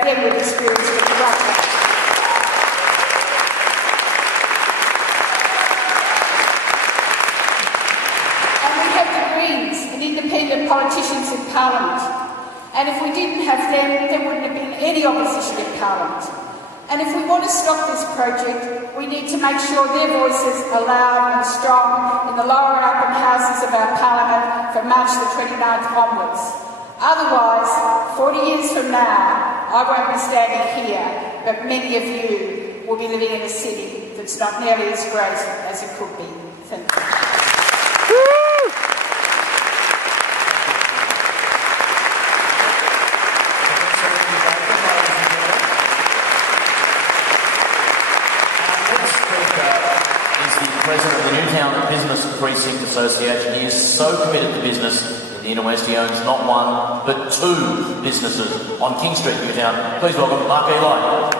Again, we've experienced the corruption. And we have the Greens and independent politicians in Parliament. And if we didn't have them, there wouldn't have been any opposition in Parliament. And if we want to stop this project, we need to make sure their voices are loud and strong in the lower and upper houses of our Parliament from March the 29th onwards. Otherwise, 40 years from now, I won't be standing here, but many of you will be living in a city that's not nearly as great as it could be. Thank you. President of the Newtown Business Precinct Association. He is so committed to business in the Inner West. He owns not one, but two businesses on King Street, Newtown. Please welcome Mark Eli.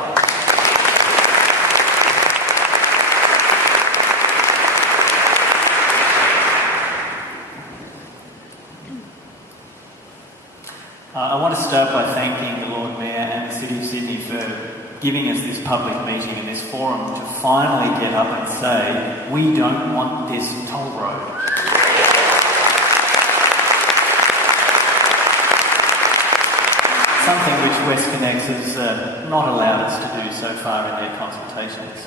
I want to start by thanking the Lord Mayor and the City of Sydney for giving us this public meeting and this forum to finally get up and say, we don't want this toll road. Something which WestCONnex has not allowed us to do so far in their consultations.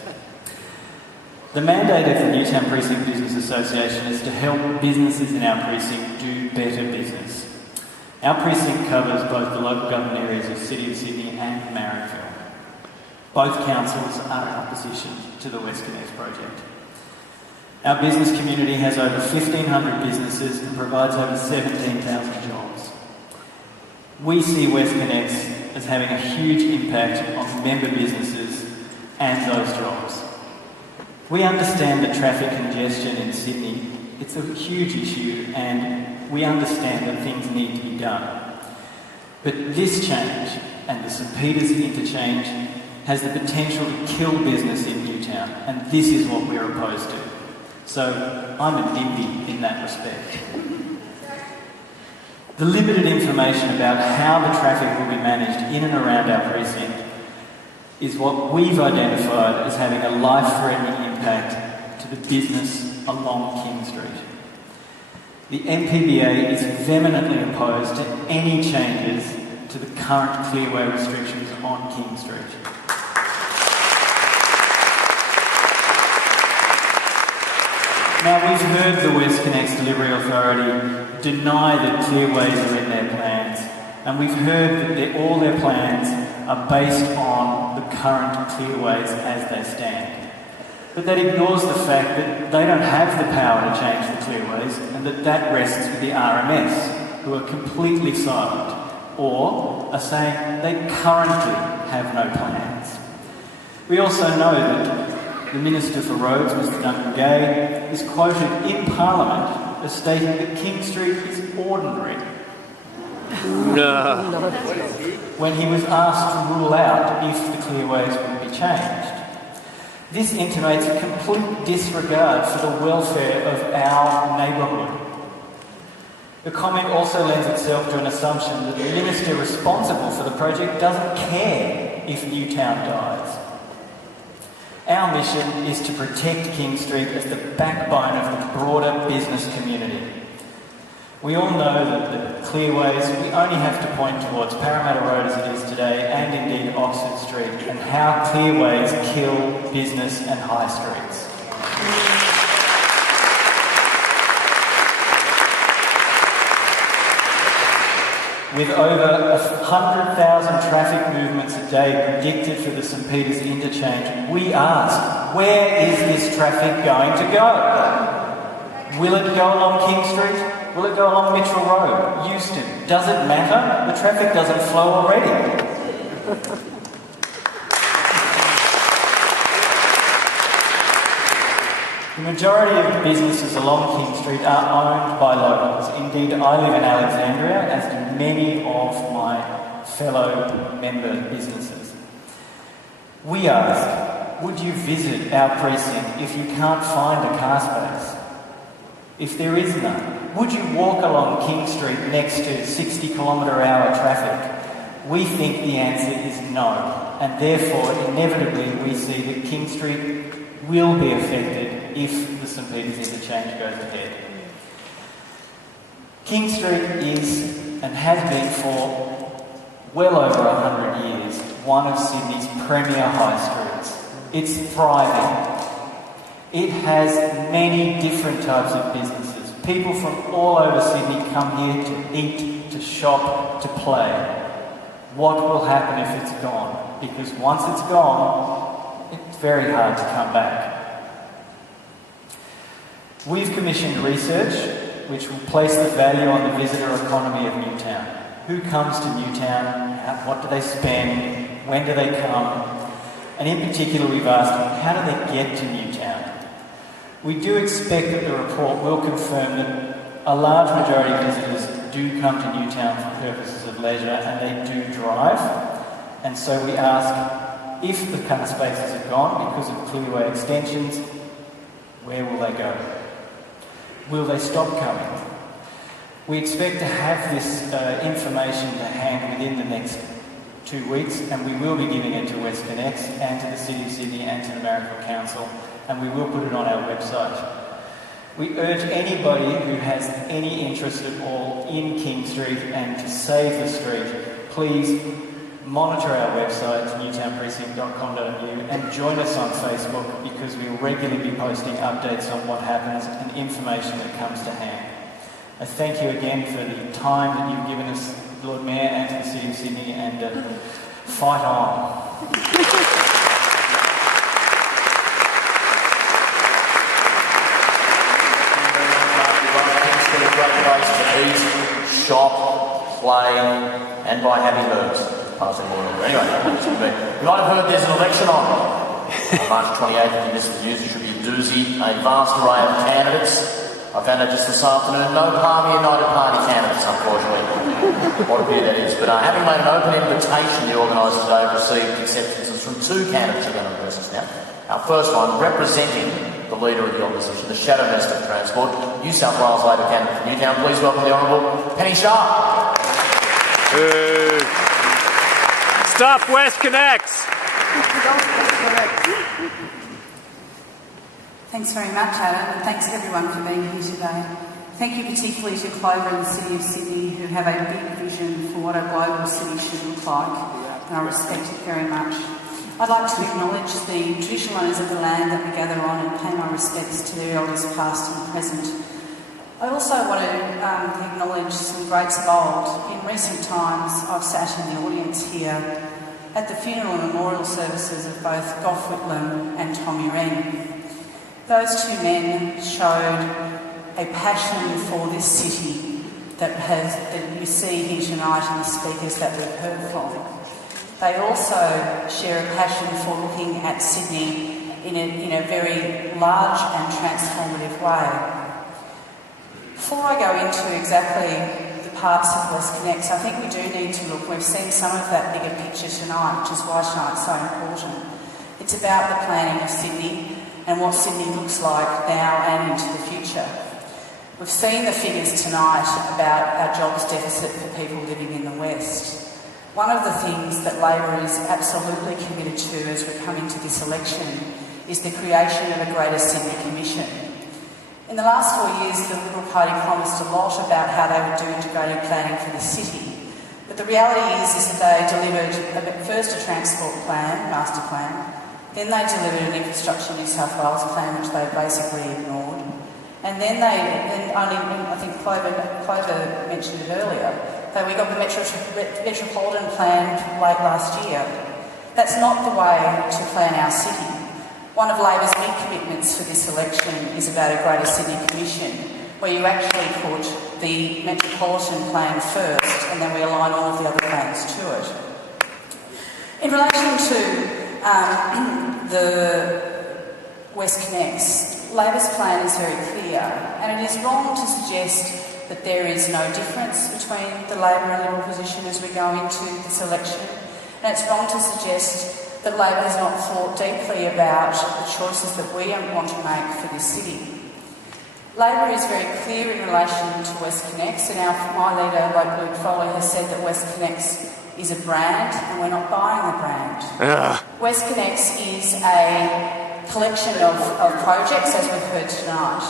The mandate of the Newtown Precinct Business Association is to help businesses in our precinct do better business. Our precinct covers both the local government areas of City of Sydney and Marrickville. Both councils are in opposition to the WestCONnex project. Our business community has over 1,500 businesses and provides over 17,000 jobs. We see WestCONnex as having a huge impact on member businesses and those jobs. We understand the traffic congestion in Sydney. It's a huge issue and we understand that things need to be done. But this change and the St Peters interchange has the potential to kill business in Newtown, and this is what we're opposed to. So I'm a NIMBY in that respect. The limited information about how the traffic will be managed in and around our precinct is what we've identified as having a life-threatening impact to the business along King Street. The MPBA is vehemently opposed to any changes to the current clearway restrictions on King Street. Now, we've heard the WestCONnex Delivery Authority deny that clearways are in their plans, and we've heard that all their plans are based on the current clearways as they stand. But that ignores the fact that they don't have the power to change the clearways, and that rests with the RMS, who are completely silent, or are saying they currently have no plans. We also know that the Minister for Roads, Mr Duncan Gay, is quoted in Parliament as stating that King Street is ordinary. No. When he was asked to rule out if the clearways would be changed. This intimates a complete disregard for the welfare of our neighbourhood. The comment also lends itself to an assumption that the minister responsible for the project doesn't care if Newtown dies. Our mission is to protect King Street as the backbone of the broader business community. We all know that the clearways, we only have to point towards Parramatta Road as it is today, and indeed Oxford Street, and how clearways kill business and high streets. With over 100,000 traffic movements a day predicted for the St Peters interchange, we ask, where is this traffic going to go? Will it go along King Street? Will it go along Mitchell Road? Euston? Does it matter? The traffic doesn't flow already. The majority of businesses along King Street are owned by locals. Indeed, I live in Alexandria, as do many of my fellow member businesses. We ask, would you visit our precinct if you can't find a car space? If there is none, would you walk along King Street next to 60 km/h traffic We think the answer is no, and therefore, inevitably, we see that King Street will be affected if the St Peters interchange goes ahead. King Street is, and has been for well over 100 years, one of Sydney's premier high streets. It's thriving. It has many different types of businesses. People from all over Sydney come here to eat, to shop, to play. What will happen if it's gone? Because once it's gone, it's very hard to come back. We've commissioned research which will place the value on the visitor economy of Newtown. Who comes to Newtown? What do they spend? When do they come? And in particular, we've asked them, how do they get to Newtown? We do expect that the report will confirm that a large majority of visitors do come to Newtown for purposes of leisure, and they do drive. And so we ask, if the car spaces are gone because of clearway extensions, where will they go? Will they stop coming? We expect to have this information to hand within the next 2 weeks, and we will be giving it to WestCONnex and to the City of Sydney and to the Maricopa Council, and we will put it on our website. We urge anybody who has any interest at all in King Street and to save the street, please monitor our website, newtownprecinct.com.au, and join us on Facebook, because we will regularly be posting updates on what happens and information that comes to hand. I thank you again for the time that you've given us, Lord Mayor, and to the City of Sydney, and fight on. A great place to eat, shop, play, and buy happy birds. Passing more over. Anyway, you might have heard there's an election on. March 28th, if you missed the news, it should be a doozy. A vast array of candidates. I found out just this afternoon, no Palmer United Party candidates, unfortunately. What a pity that is. But having made an open invitation, the organisers today have received acceptances from 2 candidates who are going to address us now. Our first one, representing the Leader of the Opposition, the Shadow Minister of Transport, New South Wales Labor candidate from Newtown. Please welcome the Honourable Penny Sharpe. Stop WestCONnex! Thanks very much, Adam, and thanks everyone for being here today. Thank you particularly to Clover and the City of Sydney, who have a big vision for what a global city should look like, and I respect it very much. I'd like to acknowledge the traditional owners of the land that we gather on and pay my respects to their elders past and present. I also want to acknowledge some greats of old. In recent times, I've sat in the audience here at the funeral and memorial services of both Gough Whitlam and Tommy Wren. Those 2 men showed a passion for this city that you see here tonight in the speakers that we've heard from. They also share a passion for looking at Sydney in a very large and transformative way. Before I go into exactly the parts of WestCONnex, I think we do need to look. We've seen some of that bigger picture tonight, which is why tonight's so important. It's about the planning of Sydney and what Sydney looks like now and into the future. We've seen the figures tonight about our jobs deficit for people living in the West. One of the things that Labor is absolutely committed to as we come into this election is the creation of a Greater Sydney Commission. In the last 4 years, the Liberal Party promised a lot about how they would do integrated planning for the city. But the reality is that they delivered first a transport plan, master plan, then they delivered an infrastructure New South Wales plan, which they basically ignored. And then I think Clover mentioned it earlier, that we got the Metropolitan Plan late last year. That's not the way to plan our city. One of Labor's big commitments for this election is about a Greater Sydney Commission, where you actually put the Metropolitan Plan first, and then we align all of the other plans to it. In relation to the WestCONnex, Labor's plan is very clear, and it is wrong to suggest that there is no difference between the Labor and Liberal position as we go into this election, and it's wrong to suggest that Labor has not thought deeply about the choices that we want to make for this city. Labor is very clear in relation to WestCONnex, and my leader, Luke Foley, has said that WestCONnex is a brand, and we're not buying the brand. WestCONnex is a collection of projects, as we've heard tonight,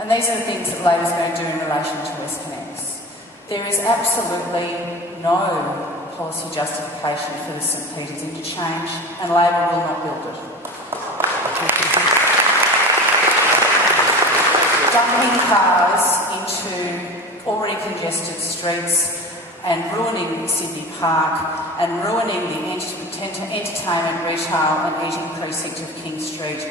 and these are the things that Labor's going to do in relation to WestCONnex. There is absolutely no policy justification for the St Peters interchange, and Labor will not build it. Dumping cars into already congested streets and ruining Sydney Park and ruining the entertainment, retail and eating precinct of King Street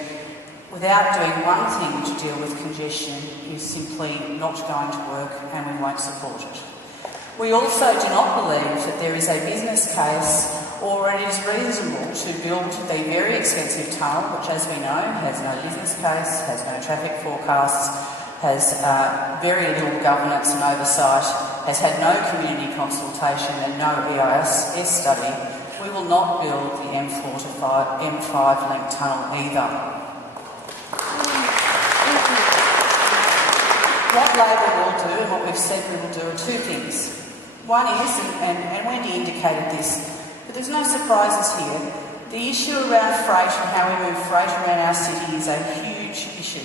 without doing one thing to deal with congestion is simply not going to work, and we won't support it. We also do not believe that there is a business case or it is reasonable to build the very expensive tunnel, which, as we know, has no business case, has no traffic forecasts, has very little governance and oversight, has had no community consultation and no EIS study. We will not build the M4 to M5 link tunnel either. What Labor will do, and what we've said we will do, are two things. One is, and Wendy indicated this, but there's no surprises here, the issue around freight and how we move freight around our city is a huge issue.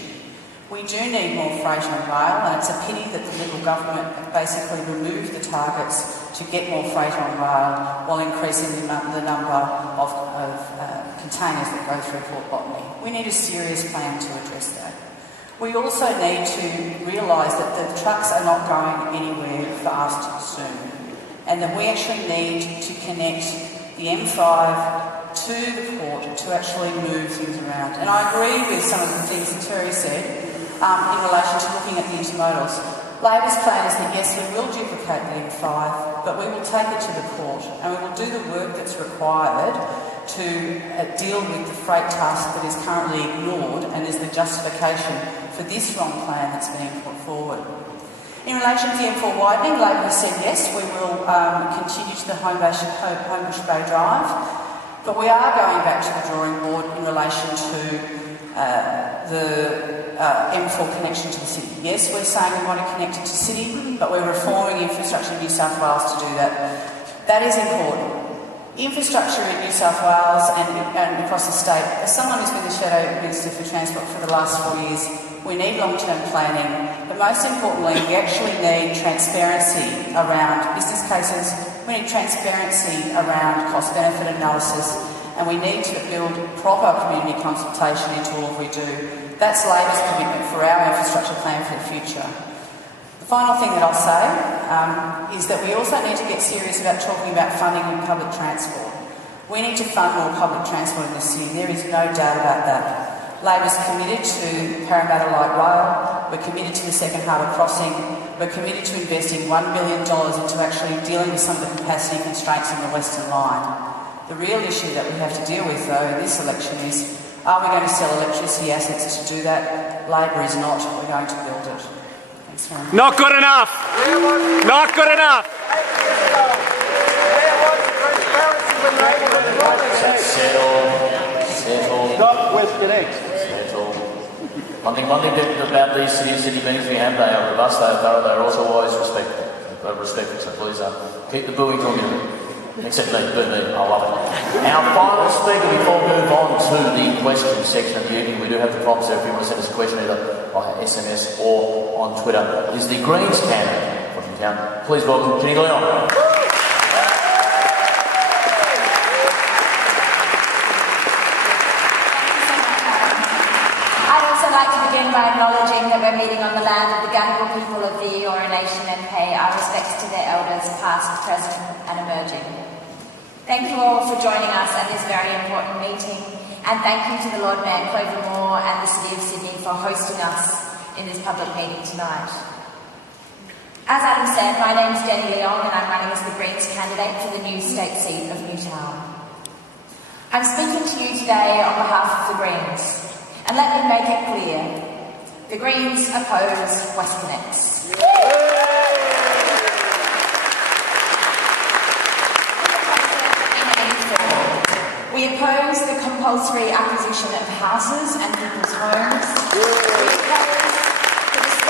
We do need more freight on rail, and it's a pity that the Liberal government basically removed the targets to get more freight on rail while increasing the number of containers that go through Port Botany. We need a serious plan to address that. We also need to realise that the trucks are not going anywhere fast soon, and that we actually need to connect the M5 to the port to actually move things around. And I agree with some of the things that Terry said in relation to looking at the intermodals. Labor's plan is that yes, we will duplicate the M5, but we will take it to the port and we will do the work that's required to deal with the freight task that is currently ignored and is the justification for this wrong plan that's being put forward. In relation to the M4 widening, Labor has said yes, we will continue to the Homebush Bay Drive, but we are going back to the drawing board in relation to the M4 connection to the city. Yes, we're saying we want to connect it to city, but we're reforming infrastructure in New South Wales to do that. That is important. Infrastructure in New South Wales and across the state, as someone who's been the Shadow Minister for Transport for the last 4 years, we need long-term planning, but most importantly, we actually need transparency around business cases, we need transparency around cost-benefit analysis, and we need to build proper community consultation into all we do. That's Labor's commitment for our infrastructure plan for the future. The final thing that I'll say is that we also need to get serious about talking about funding in public transport. We need to fund more public transport in the city. There is no doubt about that. Labor's committed to Parramatta Light Rail, we're committed to the second harbour crossing, we're committed to investing $1 billion into actually dealing with some of the capacity constraints on the Western Line. The real issue that we have to deal with, though, in this election is, are we going to sell electricity assets to do that? Labor is not. We're going to build it. Thanks very much. Not good enough. Not good enough. Settle. Stop WestCONnex. Settle. One thing about these city meetings we have, they are robust, they are thorough, they are also always respectful, so please keep the booing coming. Except me, I love it. Our final speaker before we move on to the question section of the evening, we do have the prompts there if you want to send us a question either by SMS or on Twitter, is the Greens candidate from town. Please welcome Jenny Leong. By acknowledging that we're meeting on the land of the Gadigal people of the Eora Nation and pay our respects to their elders, past, present and emerging. Thank you all for joining us at this very important meeting, and thank you to the Lord Mayor Clover Moore and the City of Sydney for hosting us in this public meeting tonight. As Adam said, my name is Jenny Leong and I'm running as the Greens candidate for the new state seat of Newtown. I'm speaking to you today on behalf of the Greens, and let me make it clear. The Greens oppose WestCONnex. We oppose the compulsory acquisition of houses and people's homes. We oppose the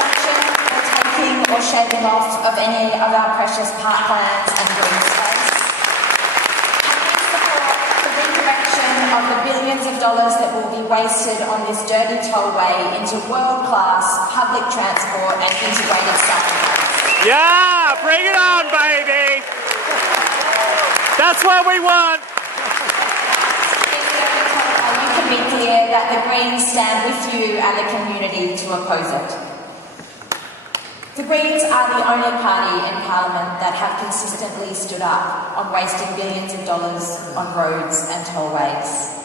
or shaving off of any of our precious parklands and green space. And we support the redirection of the billions of dollars that will be wasted on this dirty tollway into world-class public transport and integrated cycleways. Yeah, bring it on, baby. That's what we want. You can be clear that the Greens stand with you and the community to oppose it. The Greens are the only party in Parliament that have consistently stood up on wasting billions of dollars on roads and tollways.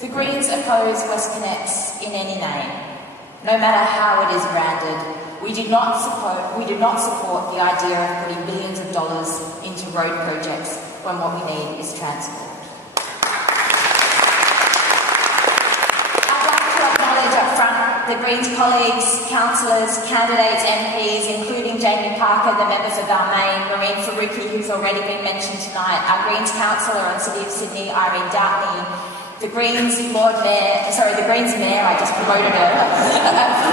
The Greens oppose WestCONnex in any name, no matter how it is branded. We do not support the idea of putting billions of dollars into road projects when what we need is transport. I'd like to acknowledge up front the Greens colleagues, councillors, candidates, MPs, including Jamie Parker, the members of our main, Maureen Faruqi, who's already been mentioned tonight, our Greens councillor on City of Sydney, Irene Doutney, the Greens Mayor, I just promoted her,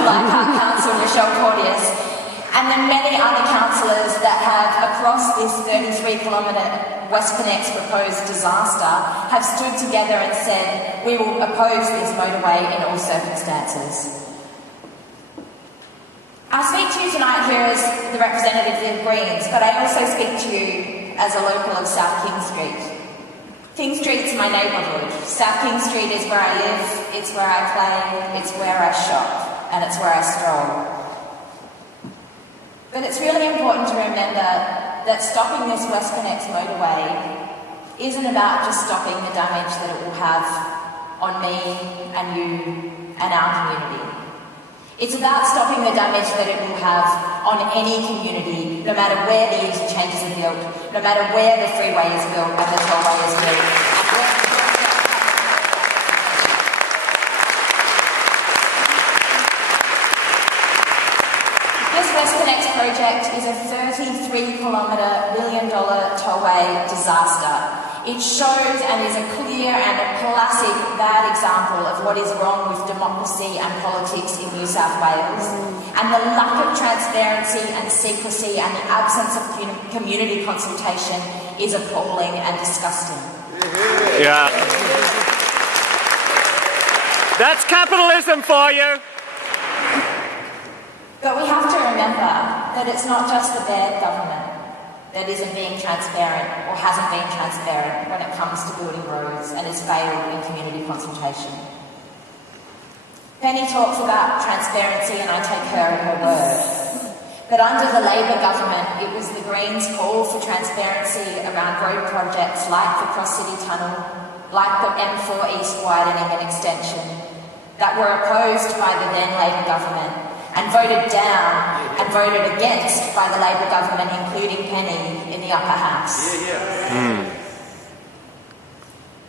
Leichhardt Council, Michelle Porteous, and the many other councillors that have, across this 33-kilometre WestCONnex proposed disaster, have stood together and said, we will oppose this motorway in all circumstances. I speak to you tonight here as the representative of the Greens, but I also speak to you as a local of South King Street. King Street's my neighbourhood. South King Street is where I live, it's where I play, it's where I shop, and it's where I stroll. But it's really important to remember that stopping this WestCONnex motorway isn't about just stopping the damage that it will have on me and you and our community. It's about stopping the damage that it will have on any community, no matter where the interchanges are built, no matter where the freeway is built and the tollway is built. This WestCONnex project is a $33-kilometre, billion-dollar tollway disaster. It shows and is a clear and a classic bad example of what is wrong with democracy and politics in New South Wales. And the lack of transparency and secrecy and the absence of community consultation is appalling and disgusting. Yeah. That's capitalism for you. But we have to remember that it's not just the bad government that isn't being transparent or hasn't been transparent when it comes to building roads and has failed in community consultation. Penny talks about transparency and I take her at her word. But under the Labor government, it was the Greens' call for transparency around road projects like the Cross City Tunnel, like the M4 East widening and extension, that were opposed by the then Labor government and voted down and voted against by the Labor government, including Penny, in the upper house.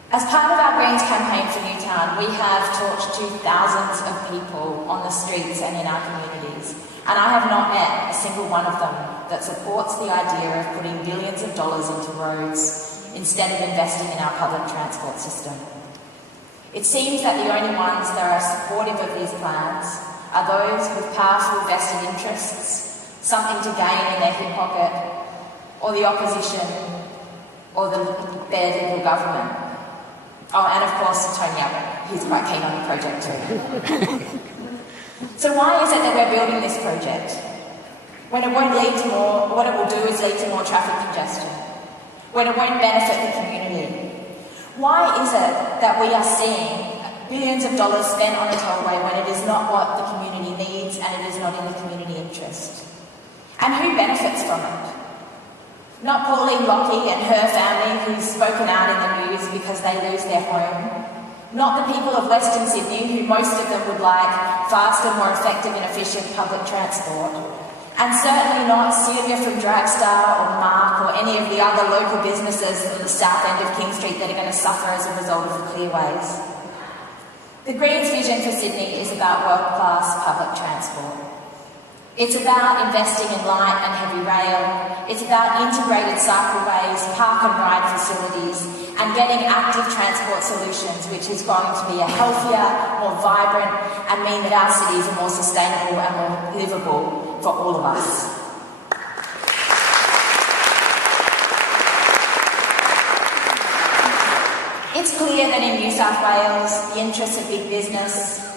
As part of our Greens campaign for Newtown, we have talked to thousands of people on the streets and in our communities, and I have not met a single one of them that supports the idea of putting billions of dollars into roads instead of investing in our public transport system. It seems that the only ones that are supportive of these plans are those with powerful vested interests, something to gain in their hip pocket, or the opposition, or the bare Liberal government. Oh, and of course, Tony Abbott, who's quite keen on the project too. So why is it that we're building this project? When it won't lead to more, what it will do is lead to more traffic congestion. When it won't benefit the community. Why is it that we are seeing billions of dollars spent on a tollway when it is not what the community needs and it is not in the community interest? And who benefits from it? Not Pauline Lockie and her family who's spoken out in the news because they lose their home. Not the people of Western Sydney who most of them would like faster, more effective and efficient public transport. And certainly not Celia from Dragstar or Mark or any of the other local businesses in the south end of King Street that are going to suffer as a result of the clearways. The Greens' vision for Sydney is about world-class public transport. It's about investing in light and heavy rail. It's about integrated cycleways, park and ride facilities, and getting active transport solutions, which is going to be a healthier, more vibrant, and mean that our cities are more sustainable and more livable for all of us. It's clear that in New South Wales, the interests of big business,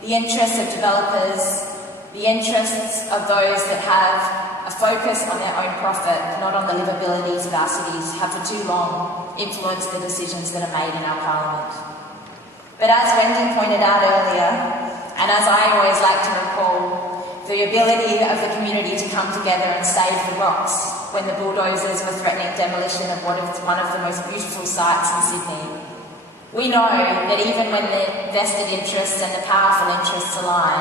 the interests of developers, the interests of those that have a focus on their own profit, not on the livabilities of our cities, have for too long influenced the decisions that are made in our parliament. But as Wendy pointed out earlier, and as I always like to recall, the ability of the community to come together and save the rocks when the bulldozers were threatening demolition of one of the most beautiful sites in Sydney. We know that even when the vested interests and the powerful interests align,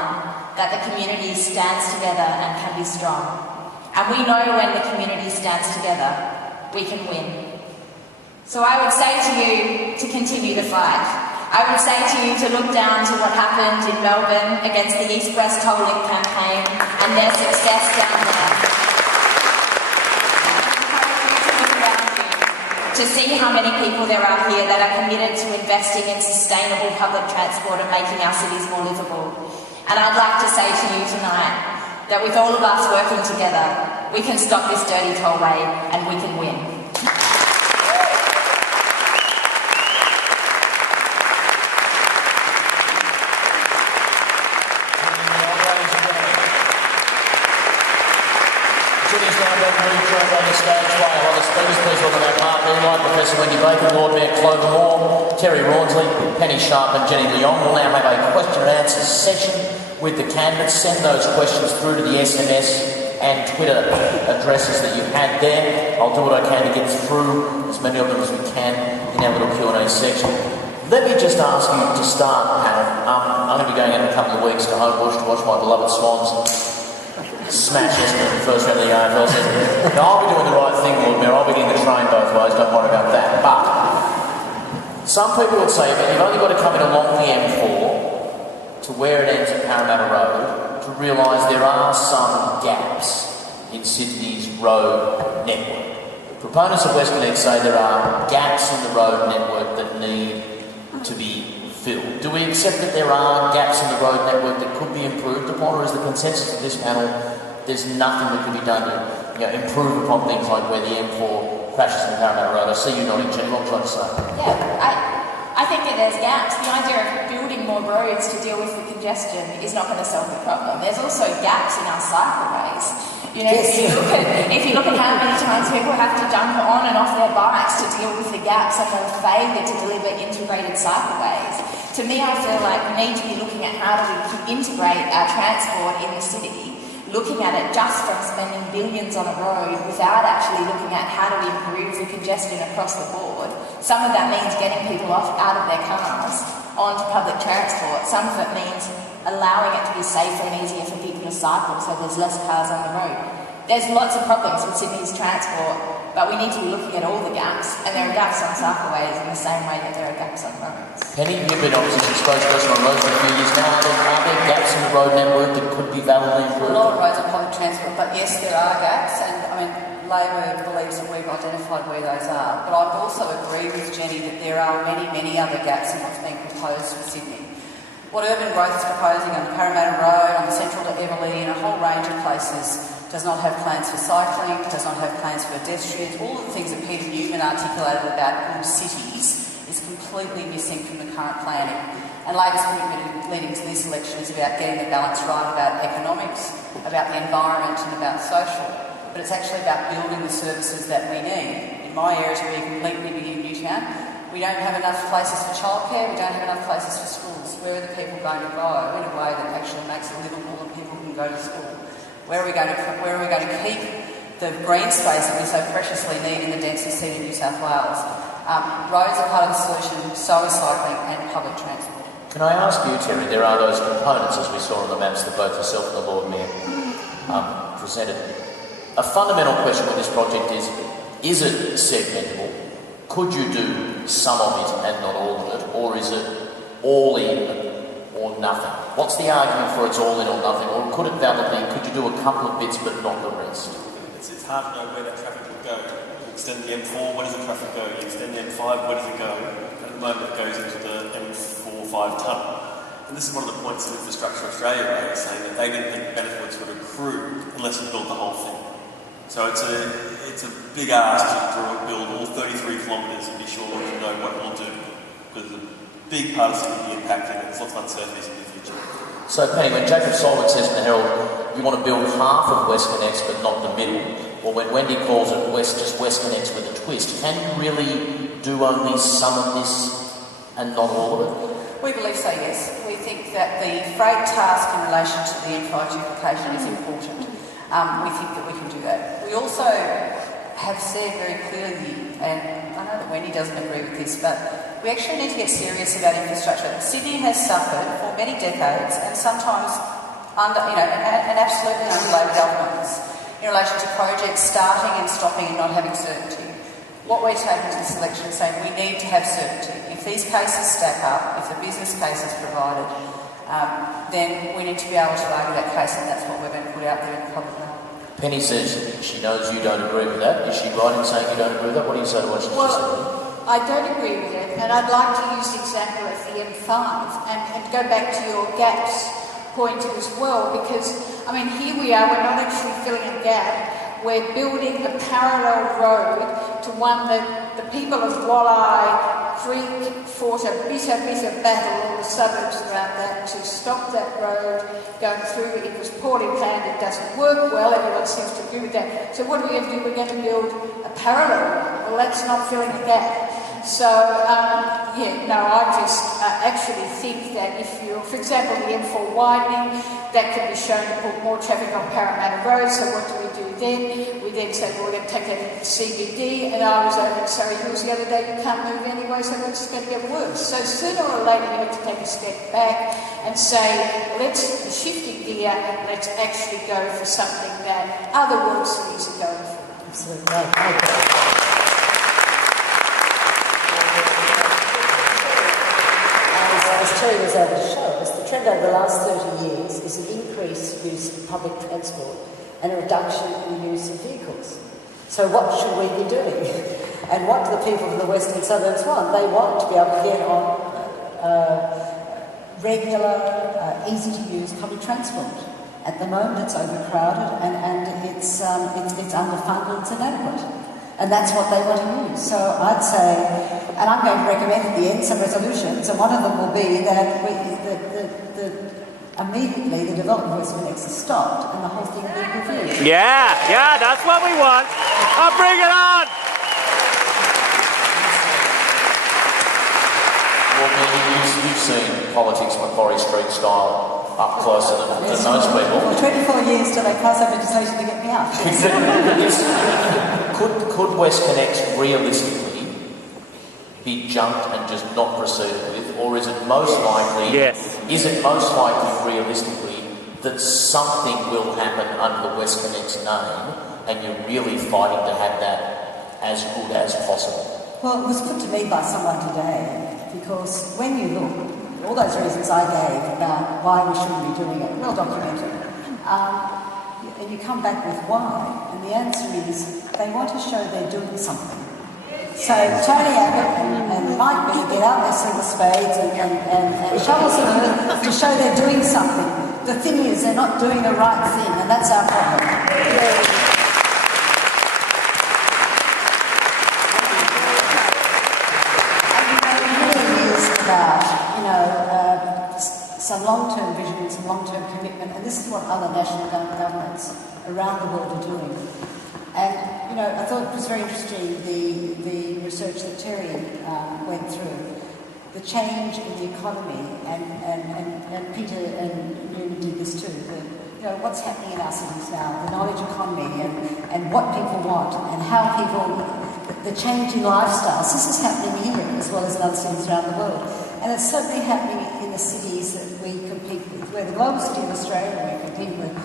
that the community stands together and can be strong. And we know when the community stands together, we can win. So I would say to you to continue the fight. I would say to you to look down to what happened in Melbourne against the East West Tolling campaign and their success down there. To see how many people there are here that are committed to investing in sustainable public transport and making our cities more livable. And I'd like to say to you tonight that with all of us working together, we can stop this dirty tollway and we can win. Please welcome our partner tonight, Professor Wendy Bacon, Lord Mayor Clover Moore, Terry Rawnsley, Penny Sharpe and Jenny Leong. We'll now have a question and answer session with the candidates. Send those questions through to the SMS and Twitter addresses that you had there. I'll do what I can to get through as many of them as we can in our little Q&A section. Let me just ask you to start, panel. I'm going to be going in a couple of weeks to Homebush to watch my beloved Swans smash Essendon in the first round of the AFL season. Now, I'll be doing the right thing, Lord Mayor. I'll be getting the train both ways, don't worry about that. But some people would say that you've only got to come in along the M4 to where it ends at Parramatta Road to realise there are some gaps in Sydney's road network. Proponents of WestCONnex say there are gaps in the road network that need to be filled. Do we accept that there are gaps in the road network that could be improved upon, or is the consensus of this panel there's nothing that can be done to improve upon things like where the M4 crashes in Parramatta Road? I see you nodding, Jenny. What would you like to say? Yeah, I think that there's gaps. The idea of building more roads to deal with the congestion is not going to solve the problem. There's also gaps in our cycleways. If you look at how many times people have to jump on and off their bikes to deal with the gaps and the failure to deliver integrated cycleways. To me, I feel like we need to be looking at how do we integrate our transport in the city, looking at it just from spending billions on a road without actually looking at how do we improve the congestion across the board. Some of that means getting people out of their cars onto public transport. Some of it means allowing it to be safer and easier for people to cycle so there's less cars on the road. There's lots of problems with Sydney's transport, but we need to be looking at all the gaps, and there are gaps on cycleways in the same way that there are gaps on roads. Penny, you've been opposition spokesperson on roads for a few years now. Are there gaps in the road network that could be validly improved? A lot of roads are public transport, but yes, there are gaps, and Labor believes that we've identified where those are. But I would also agree with Jenny that there are many, many other gaps in what's being proposed for Sydney. What Urban Growth is proposing on Parramatta Road, on the Central to Everleigh, and a whole range of places, does not have plans for cycling, does not have plans for pedestrians. All of the things that Peter Newman articulated about good cities is completely missing from the current planning. And Labor's commitment leading to this election is about getting the balance right about economics, about the environment and about social. But it's actually about building the services that we need. In my areas where you completely be in Newtown, we don't have enough places for childcare, we don't have enough places for schools. Where are the people going to go in a way that actually makes it livable and people can go to school? Where are we going to keep the green space that we so preciously need in the densely seated New South Wales? Roads are part of the solution, so is cycling and public transport. Can I ask you, Terry, there are those components, as we saw on the maps that both yourself and the Lord Mayor presented. A fundamental question with this project is it segmentable? Could you do some of it and not all of it? Or is it all in or nothing? What's the argument for it's all in or nothing? Or could it validly, could you do a couple of bits but not the rest? It's hard to know where that traffic will go. You extend the M4, where does the traffic go? You extend the M5, where does it go? At the moment it goes into the M45 tunnel. And this is one of the points that Infrastructure Australia raised, saying that they didn't think benefits would accrue unless we built the whole thing. So it's a big ask to build all 33 kilometres and be sure we know what it will do. But there's a big part of Sydney impacting, and there's lots of uncertainties in the future. So, Penny, when Jacob Solomon says in the Herald, you want to build half of WestCONnex but not the middle, or when Wendy calls it just WestCONnex with a twist, can you really do only some of this and not all of it? We believe so, yes. We think that the freight task in relation to the M5 duplication is important. We think that we can do that. We also have said very clearly, and I know that Wendy doesn't agree with this, but we actually need to get serious about infrastructure. Sydney has suffered for many decades, and sometimes under, and absolutely under Labor governments, in relation to projects starting and stopping and not having certainty. What we're taking to this election is saying we need to have certainty. If these cases stack up, if the business case is provided, then we need to be able to argue that case, and that's what we're going to put out there in the public now. Penny says she knows you don't agree with that. Is she right in saying you don't agree with that? What do you say to what she's just said? I don't agree with it, and I'd like to use the example of the M5 and go back to your gaps point as well, because, I mean, here we are, we're not actually filling a gap, we're building a parallel road to one that the people of Walleye Creek fought a bitter battle, all the suburbs around that, to stop that road going through. It was poorly planned, it doesn't work well, everyone seems to agree with that. So what are we going to do? We're going to build a parallel road. Well, that's not filling a gap. So, I just actually think that if you, for example, the M4 widening, that can be shown to put more traffic on Parramatta Road, so what do we do then? We then say, well, we're going to take that into CBD, and I was over at Surrey Hills the other day, you can't move anyway, so it's just going to get worse. So sooner or later you have to take a step back and say, let's shift gear, let's actually go for something that other world cities are going for. Absolutely. As Terry was able to show us, the trend over the last 30 years is an increased use of public transport and a reduction in the use of vehicles. So what should we be doing? And what do the people from the western suburbs want? They want to be able to get on regular, easy-to-use public transport. At the moment it's overcrowded and it's underfunded, it's inadequate. And that's what they want to use. So I'd say, and I'm going to recommend at the end some resolutions, and one of them will be that immediately the development of WestCONnex is stopped and the whole thing will be reviewed. Yeah, that's what we want. I'll bring it on! Well, you've seen politics Macquarie Street style up closer than most people. Well, 24 years till they pass up legislation to get me out. Could WestCONnex realistically be jumped and just not proceeded with, or is it most likely? Yes. Is it most likely realistically that something will happen under the WestCONnex name, and you're really fighting to have that as good as possible? Well, it was put to me by someone today, because when you look, all those reasons I gave about why we shouldn't be doing it, well documented, and you come back with why, and the answer is they want to show they're doing something. So Tony Abbott and Mike Bennett get out their silver spades and shovels of earth to show they're doing something. The thing is, they're not doing the right thing, and that's our problem. And it really is about, some long-term vision, some long-term commitment, and this is what other national governments around the world are doing. And, I thought it was very interesting, the research that Terry went through, the change in the economy, and Peter and Newman did this too, what's happening in our cities now, the knowledge economy, and what people want, and how people, the change in lifestyles. This is happening here as well as in other cities around the world. And it's certainly happening in the cities that we compete with. We're the global city of Australia, we compete with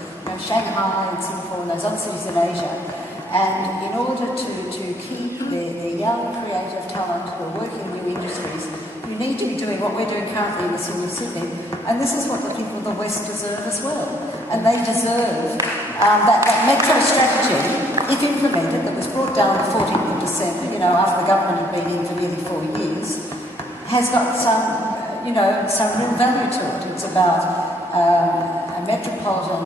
Shanghai and Singapore and those other cities in Asia. And in order to keep the young creative talent who are working in new industries, you need to be doing what we're doing currently in the city of Sydney. And this is what the people of the West deserve as well. And they deserve that metro strategy, if implemented, that was brought down the 14th of December, after the government had been in for nearly 4 years, has got some real value to it. It's about a metropolitan